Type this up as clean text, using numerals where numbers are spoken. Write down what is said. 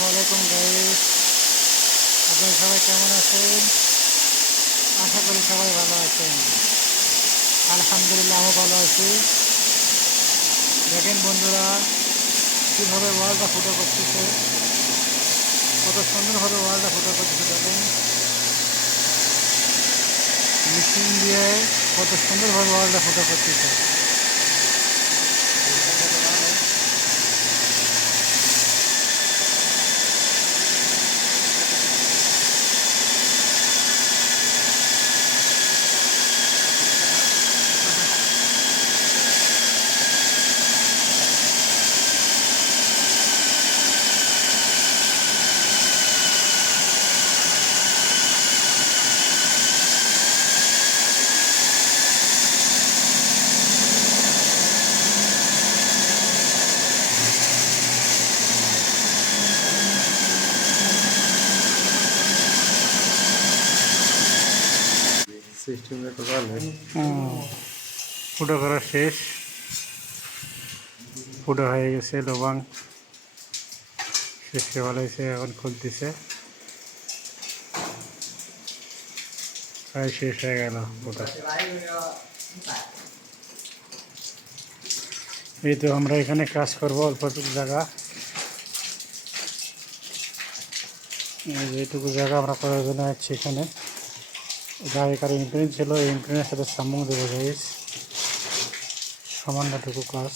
আসসালামু আলাইকুম গাইস, আপনারা সবাই কেমন আছেন? আশা করি সবাই ভালো আছেন। আলহামদুলিল্লাহ আমি ভালো আছি। দেখেন বন্ধুরা, কীভাবে ওয়ালটা ফুটো করতেছে, কত সুন্দরভাবে ওয়ালটা ফুটো করতেছে। দেখেন মেশিন দিয়ে কত সুন্দরভাবে ওয়ালটা ফুটো করতেছে। ফুটো করা শেষ, ফুটো হয়ে গেছে, লোবাং শেষে ভালো হয়েছে। এখন খুলতেছে, প্রায় শেষ হয়ে গেল ফুটো। এই তো আমরা এখানে কাজ করবো অল্পটুকু জায়গা, যেটুকু জায়গা আমরা করার জন্য আছি। এখানে আগেকার ইমপ্রিন্ট ছিল, এই ইমপ্রিন্টের সাথে সাম্য দেবো গাইস, সামান্যটুকু কাজ।